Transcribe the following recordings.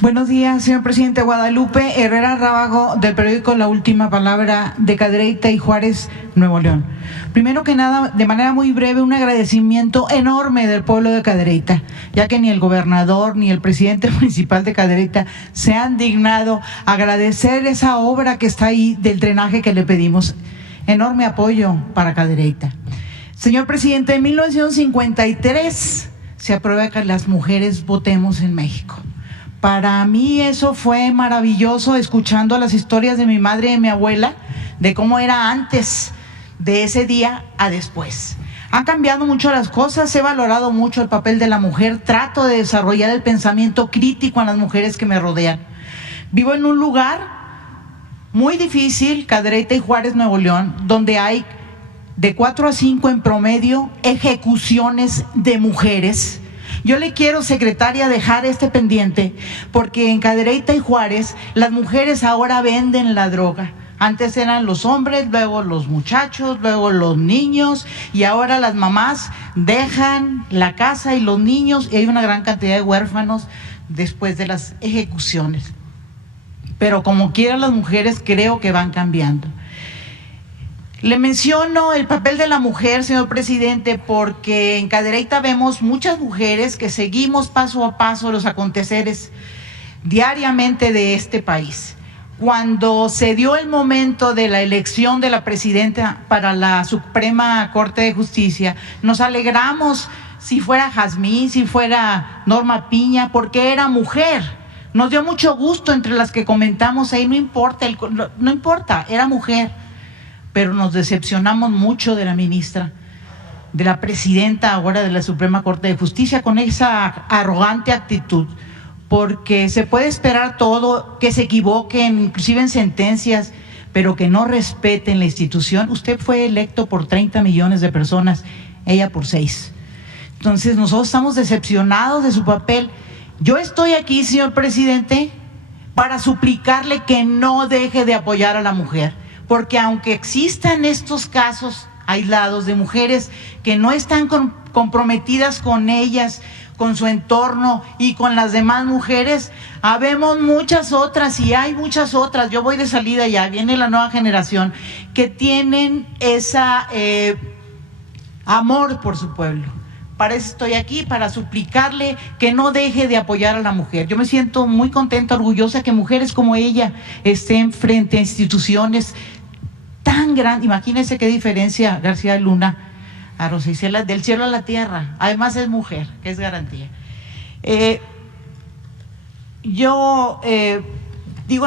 Buenos días, señor presidente. Guadalupe Herrera Rábago, del periódico La Última Palabra, de Cadereyta y Juárez, Nuevo León. Primero que nada, de manera muy breve, un agradecimiento enorme del pueblo de Cadereyta, ya que ni el gobernador ni el presidente municipal de Cadereyta se han dignado a agradecer esa obra que está ahí del drenaje que le pedimos. Enorme apoyo para Cadereyta. Señor presidente, en 1953 se aprueba que las mujeres votemos en México. Para mí eso fue maravilloso, escuchando las historias de mi madre y de mi abuela, de cómo era antes de ese día a después. Han cambiado mucho las cosas, he valorado mucho el papel de la mujer, trato de desarrollar el pensamiento crítico en las mujeres que me rodean. Vivo en un lugar muy difícil, Cadereyta y Juárez, Nuevo León, donde hay de 4 a 5 en promedio ejecuciones de mujeres. Yo le quiero, secretaria, dejar este pendiente, porque en Cadereyta y Juárez las mujeres ahora venden la droga. Antes eran los hombres, luego los muchachos, luego los niños, y ahora las mamás dejan la casa y los niños, y hay una gran cantidad de huérfanos después de las ejecuciones. Pero como quiera, las mujeres creo que van cambiando. Le menciono el papel de la mujer, señor presidente, porque en Cadereyta vemos muchas mujeres que seguimos paso a paso los aconteceres diariamente de este país. Cuando se dio el momento de la elección de la presidenta para la Suprema Corte de Justicia, nos alegramos si fuera Jazmín, si fuera Norma Piña, porque era mujer. Nos dio mucho gusto entre las que comentamos ahí, no importa, era mujer. Pero nos decepcionamos mucho de la ministra, de la presidenta ahora de la Suprema Corte de Justicia, con esa arrogante actitud, porque se puede esperar todo, que se equivoquen, inclusive en sentencias, pero que no respeten la institución. Usted fue electo por 30 millones de personas, ella por 6. Entonces nosotros estamos decepcionados de su papel. Yo estoy aquí, señor presidente, para suplicarle que no deje de apoyar a la mujer, porque aunque existan estos casos aislados de mujeres que no están comprometidas con ellas, con su entorno y con las demás mujeres, habemos muchas otras y hay muchas otras. Yo voy de salida ya, viene la nueva generación que tienen esa amor por su pueblo. Para eso estoy aquí, para suplicarle que no deje de apoyar a la mujer. Yo me siento muy contenta, orgullosa que mujeres como ella estén frente a instituciones tan grande. Imagínense qué diferencia García Luna a Rosa Isela, del cielo a la tierra. Además es mujer, que es garantía. Digo,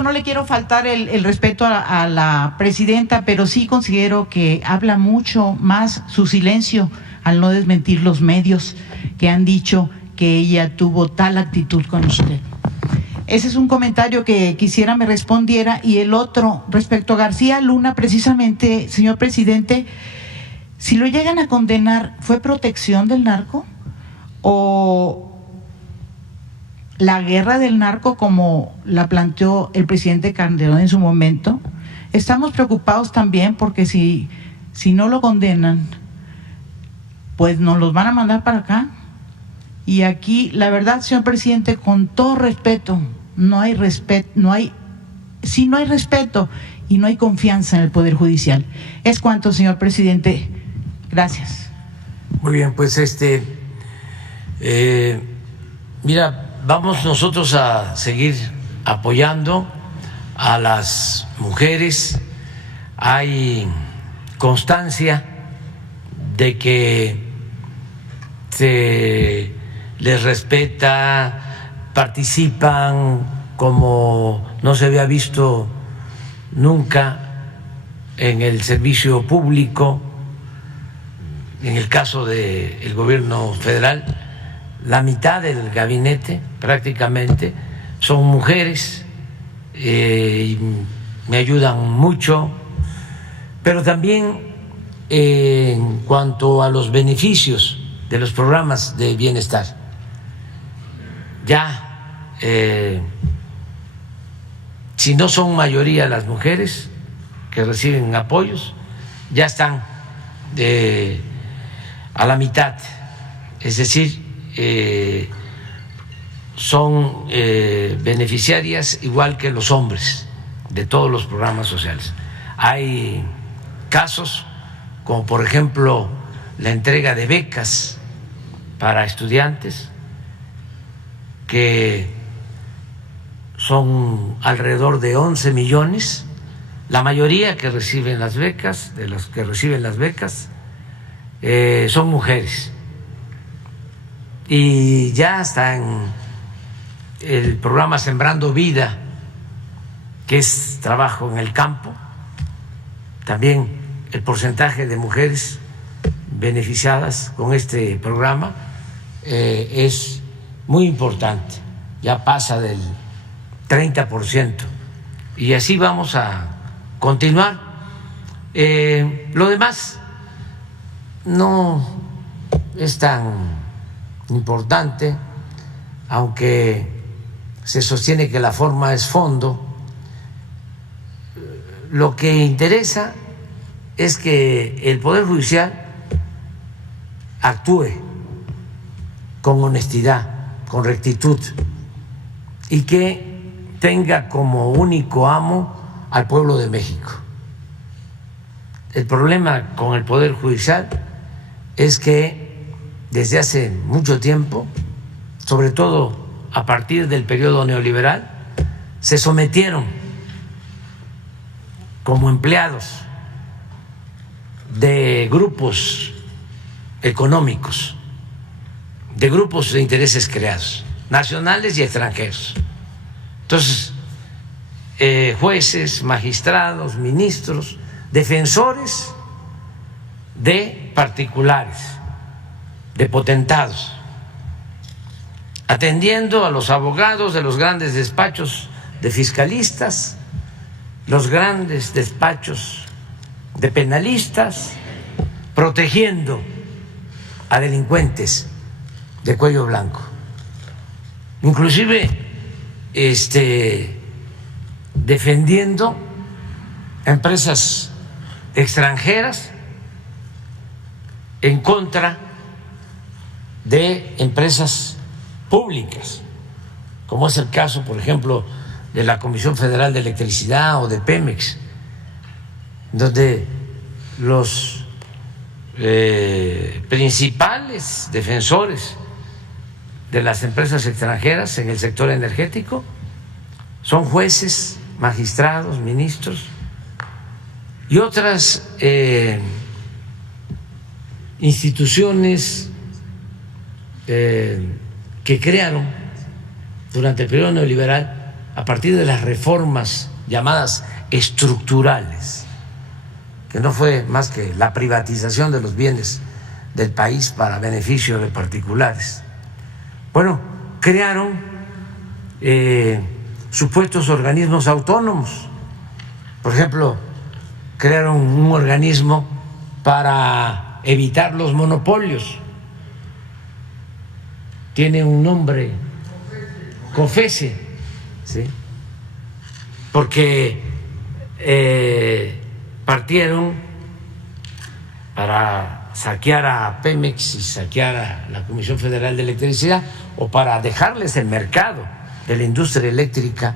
no le quiero faltar el respeto a la presidenta, pero sí considero que habla mucho más su silencio al no desmentir los medios que han dicho que ella tuvo tal actitud con usted. Ese es un comentario que quisiera me respondiera. Y el otro, respecto a García Luna, precisamente, señor presidente, si lo llegan a condenar, ¿fue protección del narco o la guerra del narco como la planteó el presidente Calderón en su momento? Estamos preocupados también porque si no lo condenan, pues nos los van a mandar para acá. Y aquí, la verdad, señor presidente, con todo respeto, no hay respeto y no hay confianza en el Poder Judicial. Es cuanto, señor presidente. Gracias. Muy bien, pues mira, vamos nosotros a seguir apoyando a las mujeres. Hay constancia de que se les respeta, participan como no se había visto nunca en el servicio público. En el caso del gobierno federal, la mitad del gabinete prácticamente son mujeres, y me ayudan mucho, pero también en cuanto a los beneficios de los programas de bienestar. Ya, si no son mayoría las mujeres que reciben apoyos, ya están a la mitad, es decir, son beneficiarias igual que los hombres de todos los programas sociales. Hay casos como por ejemplo la entrega de becas para estudiantes, que son alrededor de 11 millones, la mayoría que reciben las becas, de los que reciben las becas, son mujeres. Y ya está en el programa Sembrando Vida, que es trabajo en el campo, también el porcentaje de mujeres beneficiadas con este programa es muy importante, ya pasa del 30%, y así vamos a continuar. Lo demás no es tan importante, aunque se sostiene que la forma es fondo. Lo que interesa es que el Poder Judicial actúe con honestidad, con rectitud, y que tenga como único amo al pueblo de México. El problema con el Poder Judicial es que desde hace mucho tiempo, sobre todo a partir del periodo neoliberal, se sometieron como empleados de grupos económicos, de grupos de intereses creados, nacionales y extranjeros. Entonces, jueces, magistrados, ministros, defensores de particulares, de potentados, atendiendo a los abogados de los grandes despachos de fiscalistas, los grandes despachos de penalistas, protegiendo a delincuentes de cuello blanco, inclusive defendiendo a empresas extranjeras en contra de empresas públicas, como es el caso, por ejemplo, de la Comisión Federal de Electricidad o de Pemex, donde los principales defensores de las empresas extranjeras en el sector energético son jueces, magistrados, ministros y otras instituciones que crearon durante el periodo neoliberal a partir de las reformas llamadas estructurales, que no fue más que la privatización de los bienes del país para beneficio de particulares. Bueno, crearon supuestos organismos autónomos. Por ejemplo, crearon un organismo para evitar los monopolios. Tiene un nombre, COFECE, ¿sí? Porque partieron para saquear a Pemex y saquear a la Comisión Federal de Electricidad, o para dejarles el mercado de la industria eléctrica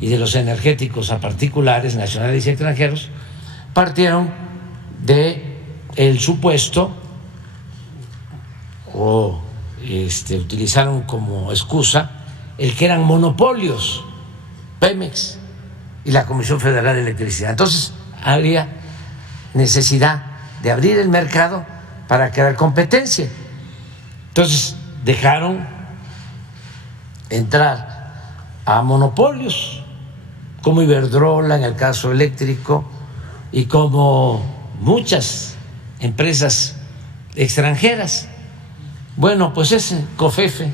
y de los energéticos a particulares nacionales y extranjeros. Partieron de el supuesto o utilizaron como excusa el que eran monopolios Pemex y la Comisión Federal de Electricidad. Entonces habría necesidad de abrir el mercado para crear competencia. Entonces dejaron entrar a monopolios como Iberdrola en el caso eléctrico y como muchas empresas extranjeras. Bueno, pues ese COFECE,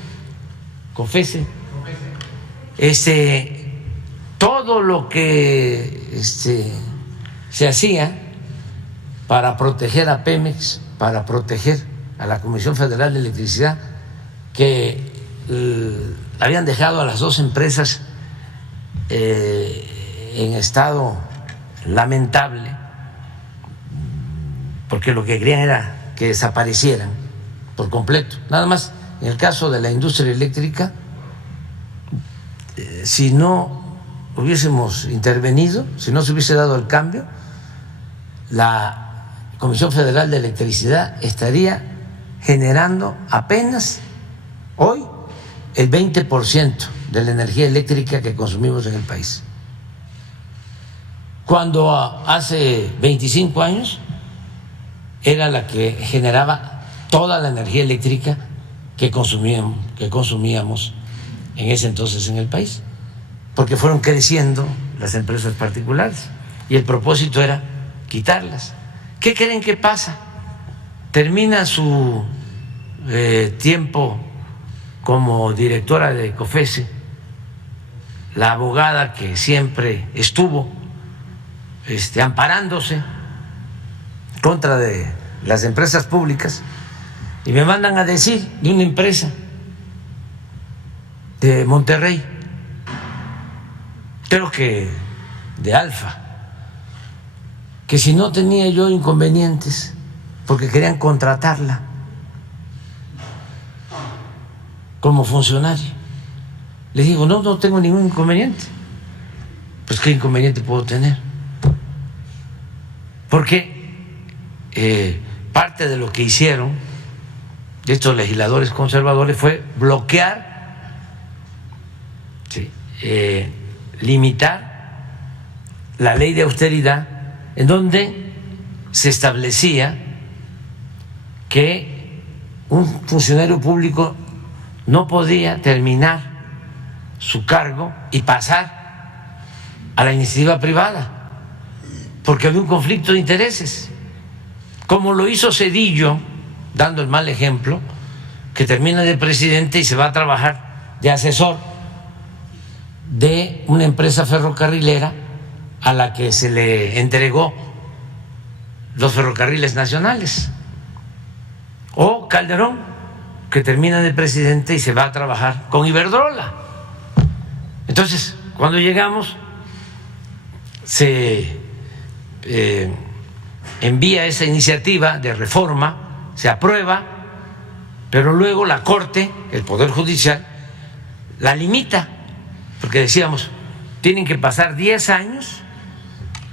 todo lo que se hacía para proteger a Pemex, para proteger a la Comisión Federal de Electricidad, que habían dejado a las dos empresas en estado lamentable, porque lo que querían era que desaparecieran por completo. Nada más, en el caso de la industria eléctrica, si no hubiésemos intervenido, si no se hubiese dado el cambio, la Comisión Federal de Electricidad estaría generando apenas hoy el 20% de la energía eléctrica que consumimos en el país. Cuando hace 25 años era la que generaba toda la energía eléctrica que consumíamos en ese entonces en el país, porque fueron creciendo las empresas particulares y el propósito era quitarlas. ¿Qué creen que pasa? Termina su tiempo como directora de COFECE, la abogada que siempre estuvo amparándose contra de las empresas públicas, y me mandan a decir de una empresa de Monterrey, creo que de Alfa, que si no tenía yo inconvenientes porque querían contratarla como funcionario. Les digo, no tengo ningún inconveniente. Pues ¿qué inconveniente puedo tener? Porque parte de lo que hicieron estos legisladores conservadores fue bloquear, limitar la ley de austeridad, en donde se establecía que un funcionario público no podía terminar su cargo y pasar a la iniciativa privada, porque había un conflicto de intereses, como lo hizo Zedillo, dando el mal ejemplo, que termina de presidente y se va a trabajar de asesor de una empresa ferrocarrilera a la que se le entregó los ferrocarriles nacionales. O Calderón, que termina de presidente y se va a trabajar con Iberdrola. Entonces, cuando llegamos, se envía esa iniciativa de reforma, se aprueba, pero luego la Corte, el Poder Judicial, la limita, porque decíamos, tienen que pasar 10 años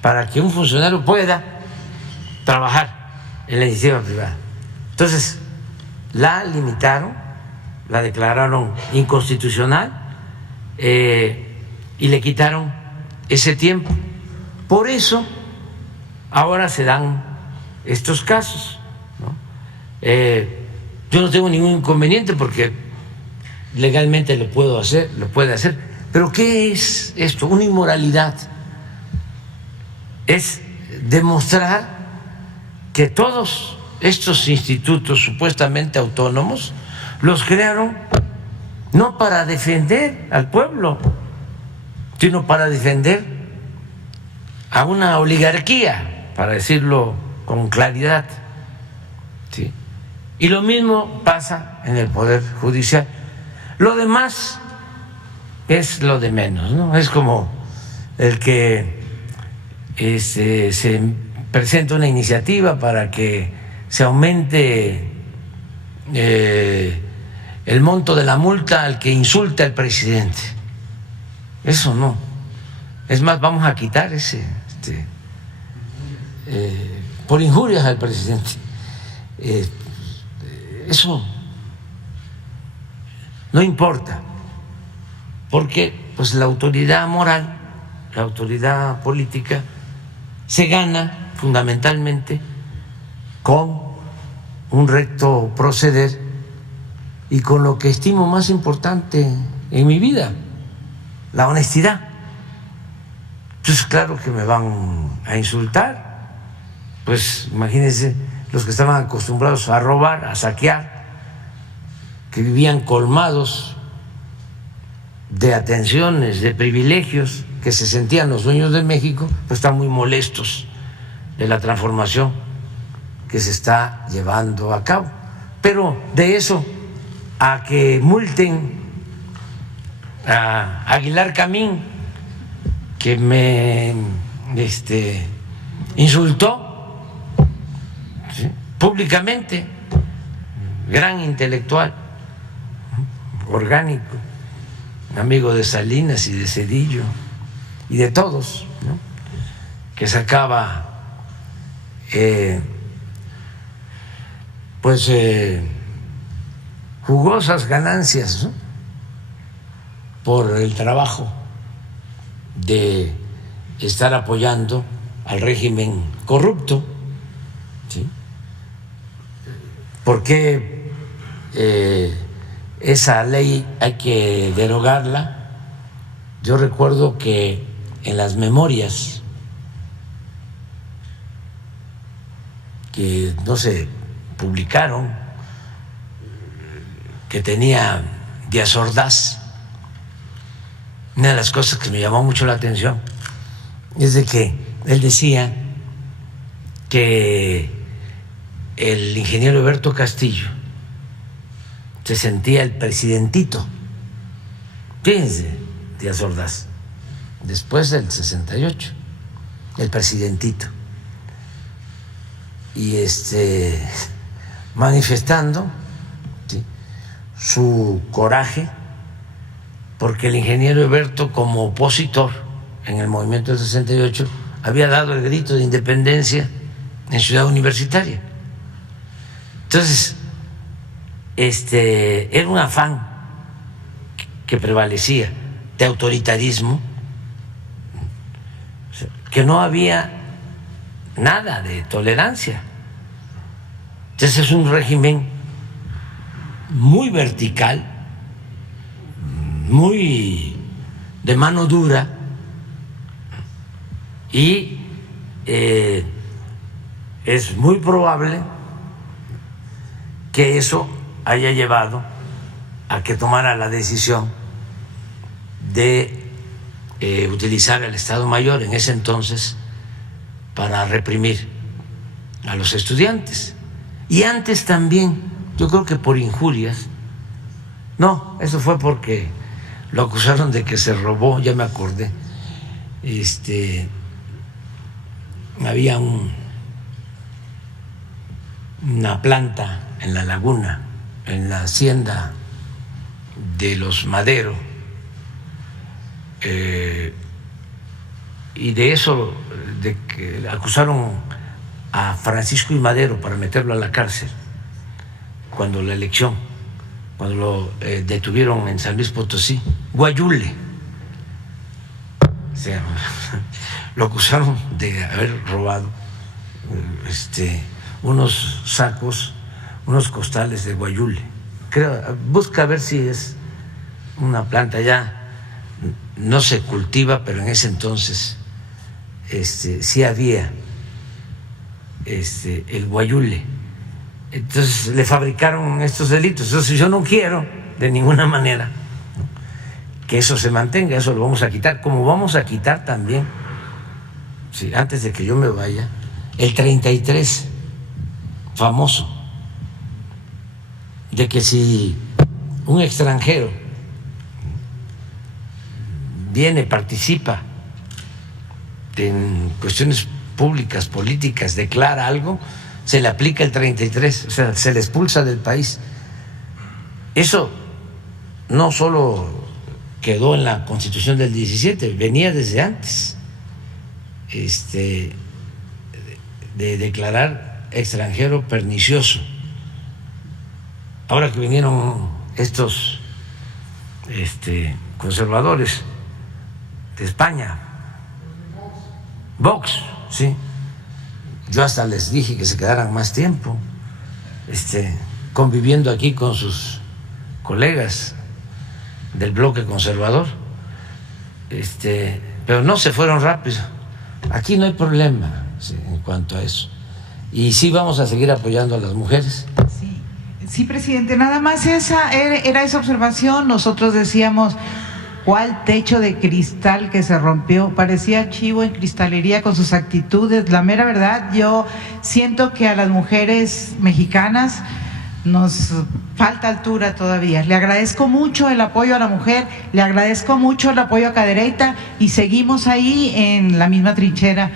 para que un funcionario pueda trabajar en la iniciativa privada. Entonces, la limitaron, la declararon inconstitucional y le quitaron ese tiempo. Por eso, ahora se dan estos casos, ¿no? Yo no tengo ningún inconveniente porque legalmente lo puede hacer. Pero ¿qué es esto? Una inmoralidad. Es demostrar que todos estos institutos supuestamente autónomos los crearon no para defender al pueblo, sino para defender a una oligarquía, para decirlo con claridad, ¿sí? Y lo mismo pasa en el Poder Judicial. Lo demás es lo de menos, ¿no? Es como el que se presenta una iniciativa para que se aumente el monto de la multa al que insulte al presidente. Eso no. Es más, vamos a quitar ese por injurias al presidente. Eso no importa, porque pues la autoridad moral, la autoridad política se gana fundamentalmente con un recto proceder y con lo que estimo más importante en mi vida, la honestidad. Entonces, claro que me van a insultar. Pues imagínense los que estaban acostumbrados a robar, a saquear, que vivían colmados de atenciones, de privilegios, que se sentían los dueños de México, pues están muy molestos de la transformación que se está llevando a cabo. Pero de eso a que multen a Aguilar Camín, que me insultó, ¿sí?, públicamente, gran intelectual, orgánico, amigo de Salinas y de Zedillo y de todos, ¿no? Que sacaba jugosas ganancias, ¿no? Por el trabajo de estar apoyando al régimen corrupto, ¿sí? ¿Por qué esa ley hay que derogarla? Yo recuerdo que en las memorias que no se publicaron, que tenía Díaz Ordaz, una de las cosas que me llamó mucho la atención es de que él decía que el ingeniero Eberto Castillo se sentía el presidentito. Fíjense, Díaz Ordaz, después del 68, el presidentito. Y manifestando, ¿sí?, su coraje, porque el ingeniero Eberto, como opositor en el movimiento del 68, había dado el grito de independencia en Ciudad Universitaria. Entonces, era un afán que prevalecía de autoritarismo, que no había nada de tolerancia. Entonces es un régimen muy vertical, muy de mano dura, y es muy probable que eso haya llevado a que tomara la decisión de utilizar el Estado Mayor en ese entonces para reprimir a los estudiantes. Y antes también, yo creo que por injurias, no, eso fue porque lo acusaron de que se robó, ya me acordé, había una planta en La Laguna, en la hacienda de los Madero, y de eso, de que acusaron a Francisco I. Madero para meterlo a la cárcel cuando la elección, cuando lo detuvieron en San Luis Potosí, Guayule, o sea, lo acusaron de haber robado unos sacos, unos costales de guayule. Creo, busca ver si es una planta, ya no se cultiva, pero en ese entonces sí había el guayule. Entonces le fabricaron estos delitos. Entonces yo no quiero de ninguna manera, ¿no?, que eso se mantenga. Eso lo vamos a quitar, como vamos a quitar también, sí, antes de que yo me vaya, el 33 famoso, de que si un extranjero viene, participa en cuestiones públicas, políticas, declara algo, se le aplica el 33, o sea, se le expulsa del país. Eso no solo quedó en la Constitución del 17, venía desde antes, de declarar extranjero pernicioso. Ahora que vinieron estos conservadores de España, Vox, sí, yo hasta les dije que se quedaran más tiempo conviviendo aquí con sus colegas del bloque conservador, pero no se fueron rápido. Aquí no hay problema, sí, en cuanto a eso, y sí vamos a seguir apoyando a las mujeres. Sí, presidente, nada más era esa observación. Nosotros decíamos, ¿cuál techo de cristal que se rompió? Parecía chivo en cristalería con sus actitudes. La mera verdad, yo siento que a las mujeres mexicanas nos falta altura todavía. Le agradezco mucho el apoyo a la mujer, le agradezco mucho el apoyo a Cadereyta, y seguimos ahí en la misma trinchera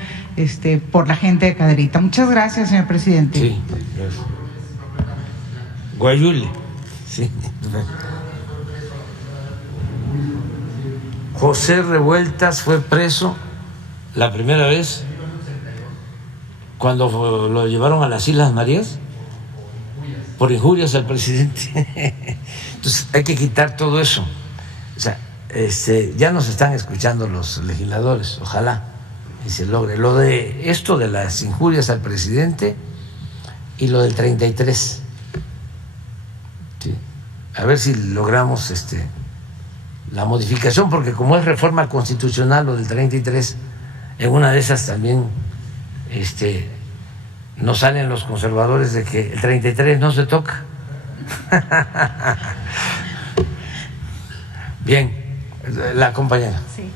por la gente de Cadereyta. Muchas gracias, señor presidente. Sí, gracias. Guayule, sí. José Revueltas fue preso la primera vez cuando lo llevaron a las Islas Marías por injurias al presidente. Entonces hay que quitar todo eso. O sea, ya nos están escuchando los legisladores, ojalá y se logre. Lo de esto de las injurias al presidente y lo del 33. ¿Sí? A ver si logramos la modificación, porque como es reforma constitucional lo del 33, en una de esas también nos salen los conservadores de que el 33 no se toca. Bien, la compañera. Sí.